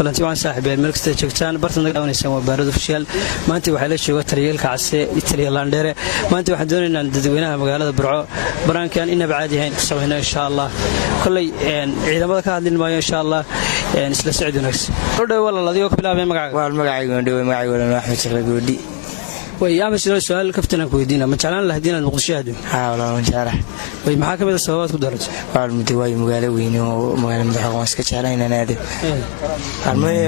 كلانتي وان صاحبين ملكسته joogtaan bartana daawanaysan waa baarada official maanta waxa la jooga taliyeelka case Italy Landere maanta waxaan doonaynaa dadweynaha magaalada Burco baraankan inaba caadi ahayn ku sameeyna insha Allah kulay ciidamada ka hadlin maayo insha Allah isla socod wanaagsan oo walaaladiyo ka bilaabay magacaaga Axmed Salagoodi way ama su'aal kaftana ku weydiina ma jeclaan lahayd inaad Muqdisho aado walaal jarax way maxaa kamid ah sababaad ku daratay walaal mid way magaalo weyn oo magaalada madaxweynaha iska jeclaan inaan aado armay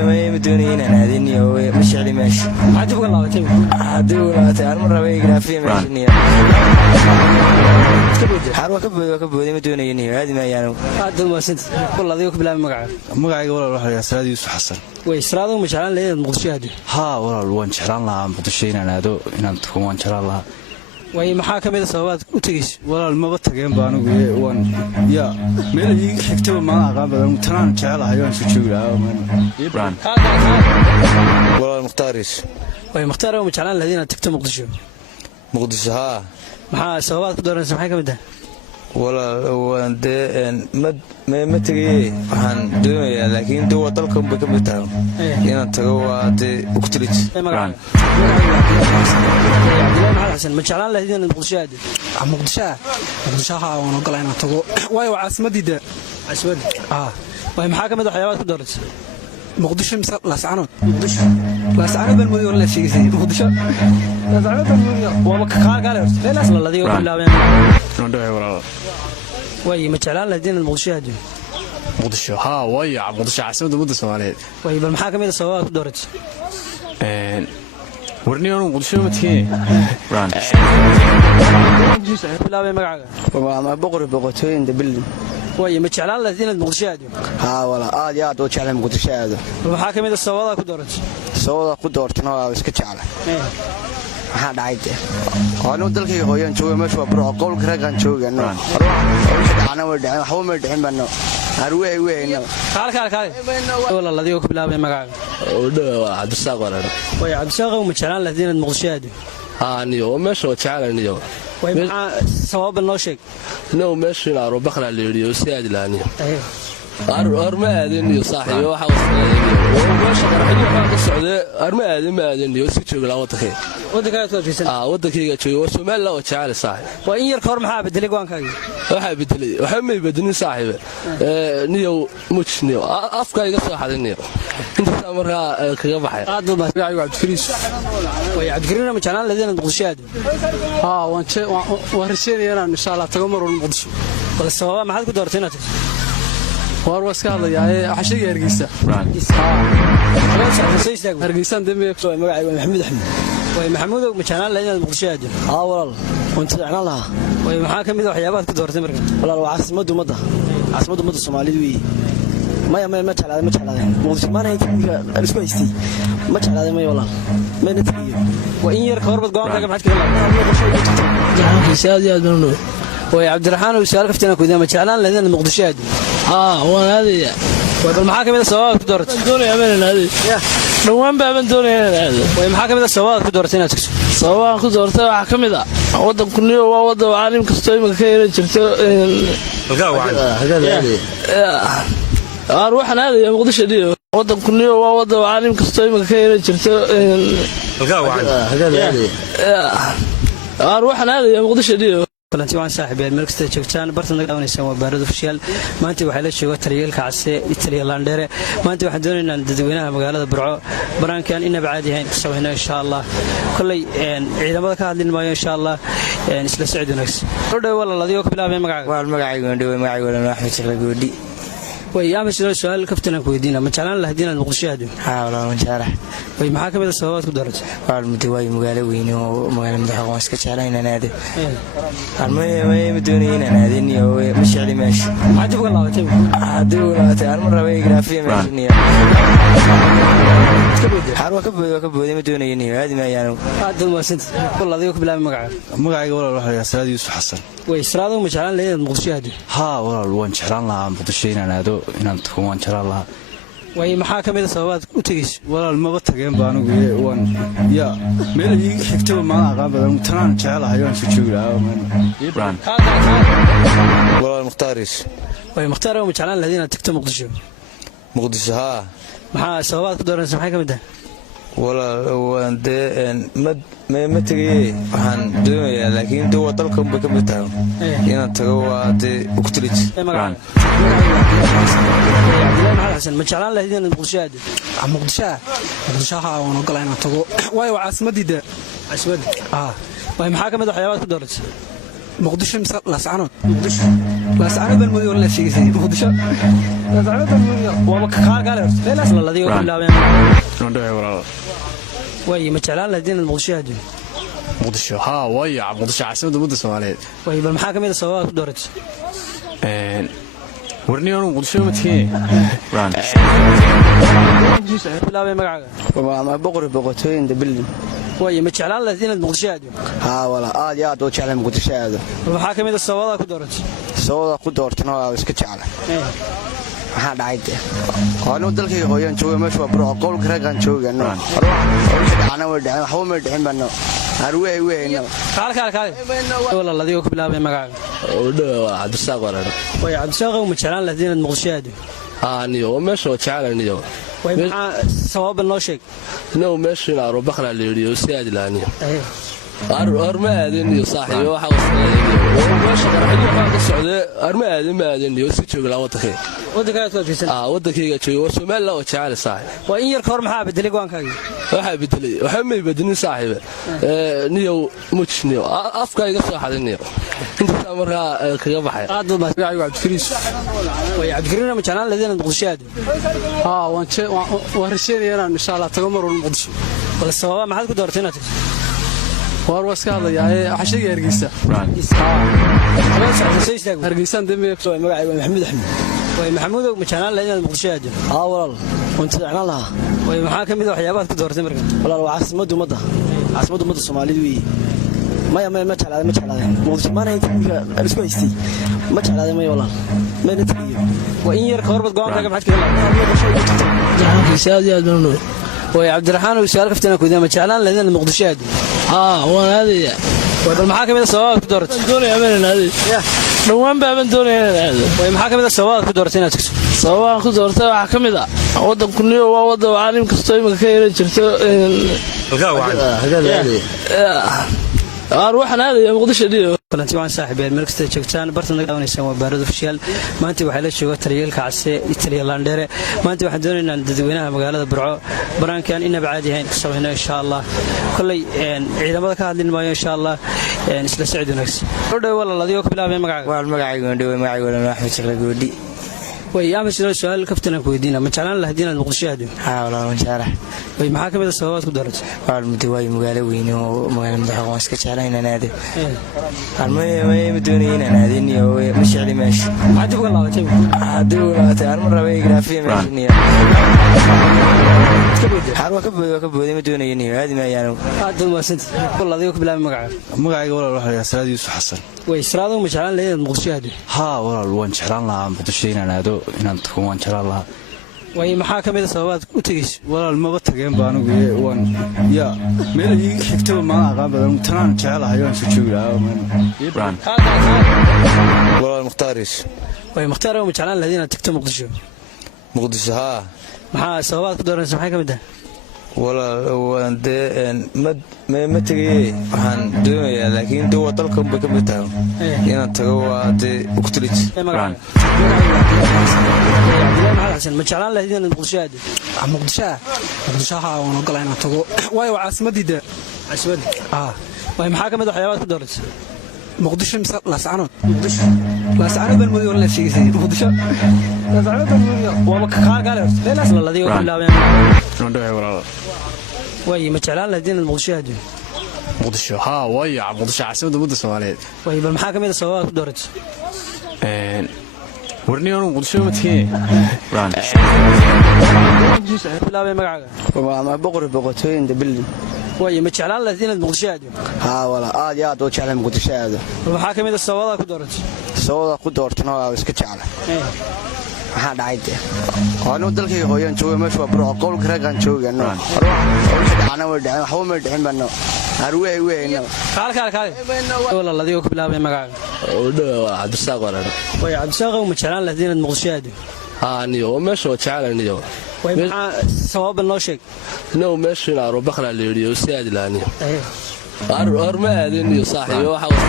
doonayeen inaan aadiniyo ma jecli meesh hadii uga laabatay arma rabay graafiye meeshniyo harwa ka booday ma doonayeen aadi ma ayaan aad waasint walaaladiyo ka bilaabay magacaaga walaal waxa la Salaad Yuusuf Xasan way Salaad ma jeclaan lahayd Muqdisho aado walaal waan jeclaan lahaa Muqdisho inaan aado inaan tukumaan jeclaan lahaa way maxaa kamid ah sababaad u tagays walaal maba tageen baan ugu waan meel ay xigtaba ma aqaan badan tanaan jecelahay waan soo joogaa walaal Muqtaaris way Muqtaar ma jeclaan lahayd inaad tagto Muqdisho maxaa sababaad ku dooranaysaa maxay kamid ah walaal ma tagay waxaan doonayaa laakiin doo dalka ma kamid tahay inaan tago waa uktilit ما جعلان له هدين المقدشة مقدشة وانا قال أنا تقول واي وعاصمتي ده عاصمتي واي محاكمة الحيوانات كدرت مقدشة مثل لا سعنود مقدشة لا سعنود بالمليون ولا شيء زي مقدشة لا سعنود بالمليون وبكار قال لا أصل الذي يقول لا بين واي ما جعلان له هدين المقدشة دي مقدشة واي مقدشة عاصمة المدن الصومالية واي بالمحاكمة الصواب كدرت ورنيون مقدشة متين بران لا بين مقعد ما بقرتين دبل واي ما جعلان له هدين المقدشة دي ولا يا دو جعلان مقدشة هذا المحاكمة الصواب كدرت صواب كدرت أنا بس كجعله maxaa dhacay oo dalkay hooyan jooga meesha baro qolka ragan joogano ana wadaan waxa ma dhicin bano arway weeyna kaal walaaladiyo ku bilaabay magacaaga oo dhawa Cabdisaaq waran way Cabdisaaq ma jeclaan lahayd Muqdisho aado niyo meesha jecelaaniyo way maxaa sabab noo sheeg meesha la rabo baqla leeriyo si aad laaniyo arma aadaniyo saaxiibo waxa wasaaday meesha qarxiyo waxa ka socday arma aadaniyo si joog la wadakay wadakayga joogo Soomaaliya oo jecel saaxiib waa in yar ka hor maxaa bedelay go'aankaaga waxa ma bedelin saaxiib niyo muujniyo afkayga soo xadiniyo inta markaa kaga baxay aad baa Cabdifiriis way Cabdifiriis ma jeclaan lahayd Muqdisho aado waan rajaynayaa insha Allah tago mar Muqdisho bal sababa maxaad ku doortay inaad war waska hadlayaa xashiga Hargeysa Hargeysa dambe magacayga Maxamed Axmed way Maxamuud ma jeclaan lahayd Muqdisho aado walaal wanta jeclaan lahaa way maxaa kamid ah waxyaabaad ku doortay markan walaal waa caasimada ummadda Soomaaliyeed weey ma jeclaadeen Muqdisho ma ahayn isku haystay ma jeclaadeen walaal ma natiiyo waa in yar ka hor bad go'aankaaga maxaad ka lahayd way Cabdiraxmaan oo su'aal kaftana ku diiday ma jeclaan lahayd Muqdisho aado waan aadaya way bal maxaa kamid ah sababaad ku doortay doonaya inaan aado dhawaan baan doonaya inaan aado way maxaa kamid ah sababaad ku doortay inaad tagto sababaan ku doortay waxa kamid ah wadanku niyo waa wadan caalim kasto imika ka yeelan jirto waxaan aadaya Muqdisho dhiyo wadanku niyo waa wadan caalim kasto imika ka yeelan jirto waxaan aadaya Muqdisho dhiyo كلانتي وان صاحبين ملكسته joogtaan bartana daawanaysan waa baarada official maanta waxa la jooga taliyeelka case Italy Landere maanta waxaan doonaynaa dadweynaha magaalada Burco baraankan inaba caadi ahayn ku sameeyna insha Allah kulay ciidamada ka hadlin maayo insha Allah isla socod wanaagsan oo walaaladiyo ka bilaabay magacaaga Axmed Salagoodi way ama su'aal kaftana ku weydiina ma jeclaan lahayd inaad Muqdisho aado walaal jarax way maxaa kamid ah sababaad ku daratay walaal mid way magaalo weyn oo magaalada madaxweynaha iska jeclaan inaan aado arma doonayeen inaan aadiniyo ma jecli meesh hadii uga laabatay arma rabay graafiye meeshniyo harwa ka booday ma doonayeen aadi ma ayaan aad waasint walaaladiyo ku bilaabay magacaaga walaal waxa la Salaad Yuusuf Xasan way Salaad ma jeclaan lahayd Muqdisho aado walaal waan jeclaan lahaa Muqdisho inaan aado inaan tukumaan jeclaan lahaa way maxaa kamid ah sababaad u tagays walaal maba tageen baan ugu waan meel ay xigtaba ma aqaan badan tanaan jecelahay waan soo joogaa walaal Muqtaaris way Muqtaar ma jeclaan lahayd inaad tagto Muqdisho maxaa sababaad ku dooranaysa maxay ka mid tahay walaal waan dee ma tegay waxaan doonayaa laakiin dee waa dalkan bay ka mid tahay inaan tago waa dee uktilij xasan ma jeclaan lahayd inaad muqdisho aado muqdishaha waan ogolaa inaan tago waayo waa caasimaddiida waay maxaa ka mid waxyaabaad ku dooratay muqdisho mise laascanood laascanood baan mooday la sheegaysay muqdisho laascanood baan mooday waa qaar kale leelas la ladiyo bilaabeen waay ma jeclaan lahayd inaad muqdisho aado muqdisho waaya muqdisho caasimadda ummadda Soomaaliyeed waay bal maxaa ka mid sababaad ku dooratay warniyoon muqdisho ma tiin bilaabeen magacaaga waa boqortooyin dabil waay ma jeclaan lahayd inaad muqdisho aado wala aad iyo aad u jeclahay muqdisho aado maxaa ka mid sababaad ku dooratay sababta ku doortana waa iska jeclahay maxaa dhacay oo dalkayga hooyaan joogaa meesha waa burco qowlka ragaan joogaano dhacana way dhaceen waxba ma dhicin bano arwey weyno kaal wala ladiyo ku bilaabay magacaaga oo dhaw Cabdisaaq waran way Cabdisaaq ma jeclaan lahayd inaad muqdisho aado niyo meesha jeclaaniyo way maxaa sabab noo sheeg inuu meesha ila bakra leeriyo si aad ilaaniyo arma aadin iyo saaxiibo waxa uu sameeyay meesha qaraxyo waxa ka socday arma aadin iyo si joog la wadakay wadakayga joogo Soomaaliya oo jecel saaxiib waa in yar hor maxaa bedelay go'aankaaga waxa may bedelin saaxiiba niyo mujniyo afkayga soo xadiniyo inta markaa kaga baxay aad baa Cabdifiriis way Cabdifiriis ma jeclaan lahayd inaad muqdisho aado waan rasheeynaa insha Allah tago mar walba muqdisho wala sababa maxaad ku doortay inaad war waska hadlayaa waxa sheegay Hargeysa dambe soo magacayga Maxamed Axmed way Maxamuud ma jeclaan lahayd inaad muqdisho aado walaal wanta jeclaan lahaa way maxaa ka mid waxyaabaad ku doortay markan walaal waa caasimadda ummadda Soomaaliyeed weey ma jeclaaday muqdisho maana inta isku haystay ma jeclaaday walaal ma natiiyo waa in yar hor bad go'aankaaga maxaad ka leedahay way Cabdiraxmaan oo su'aal kaftan ku diiday ma jeclaan lahayd inaad muqdisho aado waan aadaya bal maxaa ka mid sababaad ku doortay doonaya inaan aado dhawaan baan doonaya inaan aado way maxaa ka mid sababaad ku doortay inaad tagto sababaan ku doortay waxa kamid ah wadanku niyo waa wadan caalim kasto imika ka yeelan jirto waxaan aadaya muqdisho dhiyo kulanti waan saaxiibeen meel kasta joogtaan bartan daawanaysan waa baarada official maanta waxa la jooga taliyeelka case Italy Landere maanta waxaan doonaynaa dadweynaha magaalada Burco baraankan inaba caadi ahayn ka sameeyno insha Allah kulay ciidamada ka hadlin maayo insha Allah isla socod wanaagsan oo dhaw wala ladiyo ku bilaabay magacayga Axmed Shaqle Goodi way ama sidoo su'aal kaftan ku weydiina ma jeclaan lahayd inaad muqdisho aado walaal waan jeclahay way maxaa kamid sababaad ku dooratay walaal muddo way magaalo weyn oo magaalada madaxweynaha iska jeclahay inaan aado ma doonayay inaan aadin iyo ma jecli meesha maxaad uga laabatay aan mar rabay graafiya meesha ka booday ma doonayay inuu aadi maayaan aad ma santi walaal ku bilaabay magacaaga walaal waxa la Salaad Yuusuf Xasan way Salaad ma jeclaan lahayd muqdisho aado walaal waan jeclaan lahaa muqdisho inaan aado inaan tago waan jeclaan lahaa way maxaa kamid sababaad u tagayso walaal maba tageen baan anigu waan meel ay xigtaba ma aqaan badan tanaan jecelahay waan soo joogaa walaal Muxtaaris way Muxtaar ma jeclaan lahayd inaad tagto muqdisho maxaa sababaad ku dooranaysa maxay kamid tahay walaal waan dee ma tegay waxaan doonayaa laakiin dee waa dalkan bay ka mid tahay inaan tago waa dee uktilij xasan ma jeclaan lahayd inaad muqdisho aado muqdishaha waan ogolaa inaan tago waayo waa caasimaddiida way maxaa ka mid waxyaabaad ku dooratay muqdisho mise laascanood laascanood baan mooday la sheegaysay muqdisho laascanood baan mooday waa qaar kale leelas la ladiyo bilaabeen way ma jeclaan lahayd inaad muqdisho aado muqdisho waaya muqdisho caasimadda ummadda Soomaaliyeed way bal maxaa ka mid sababaad ku dooratay warniyoon muqdisho ma tiin bilaabay magacaaga waa boqortooyin dabil way ma jeclaan lahayd inaad muqdisho aado wala aad iyo aad u jeclahay muqdisho aado maxaa ka mid sababaad ku dooratay sababta ku doortana waa iska jeclahay maxaa dhacay oo dalkayga hooyaan joogaa meesha waa burco qowlka ragaan joogaano dhacana way dhaceen waxba ma dhicin bano arwey weyno kaal wala ladiyo ku bilaabay magacaaga oo dhaw Cabdisaaq waran way Cabdisaaq ma jeclaan lahayd inaad muqdisho aado niyo meesha jeclaaniyo sabab noo sheeg inuu meesha in aaro bakla leeriyo si aad ilaaniyo arma aadin iyo saaxiibo waxa uu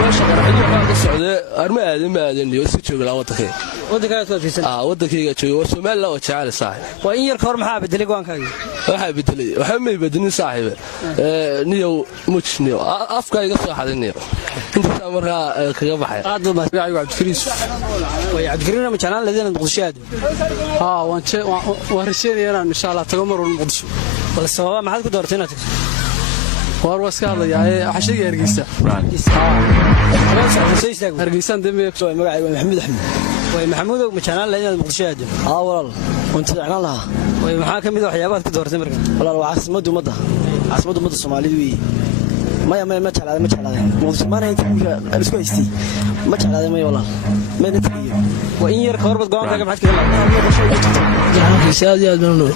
meesha qaraxyo waxa ka socday arma aadin iyo si jooga wadankay wadankayga jooga Soomaaliya oo jecel saaxiib waa in yar ka hor maxaa bedelay go'aankaaga waxa bedelay waxa ma bedelin saaxiibo niyo mujniyo afkayga soo xadiniyo inta markaa kaga baxay aad ma cabdikariis way cabdikariina ma jeclaan leedina muqdisho aad waan rasheenayaa insha Allah tago mar walba muqdisho wala sababa maxaad ku doortay inaad tagto war waska hadlayaa waxa sheegay Hargeysa Hargeysa dambe magacayga Maxamed Axmed way Maxamuud ma jeclaan leedina muqdisho aad walaal wanta jeclaan lahaa way maxaa kamid ah waxyaabaha ku doortay markaa walaal waa caasimada ummadda Soomaaliyeed weey ma jeclaaday muqdisho maana inta isku haystay ma jeclaaday walaal ma natiiyo waa in yar ka hor bad go'aankaaga maxaad kaga laabtay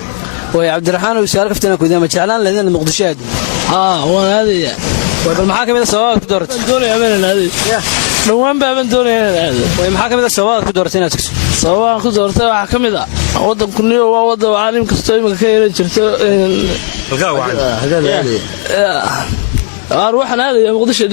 way Cabdiraxmaan oo su'aal kaftina ku diiday ma jeclaan leedina muqdisho aad waan aadaya bal maxaa kamid ah sabab ku doortay doonaya inaan aadey dhawaan baan doonaya inaan aado way maxaa kamid ah sabab ku doortay inaad tagto sababaan ku doortay waxa kamid ah wadanku niyo waa wadan caalim kasto imika ka yeelan jirto halka waxaan waxaan aadaya muqdisho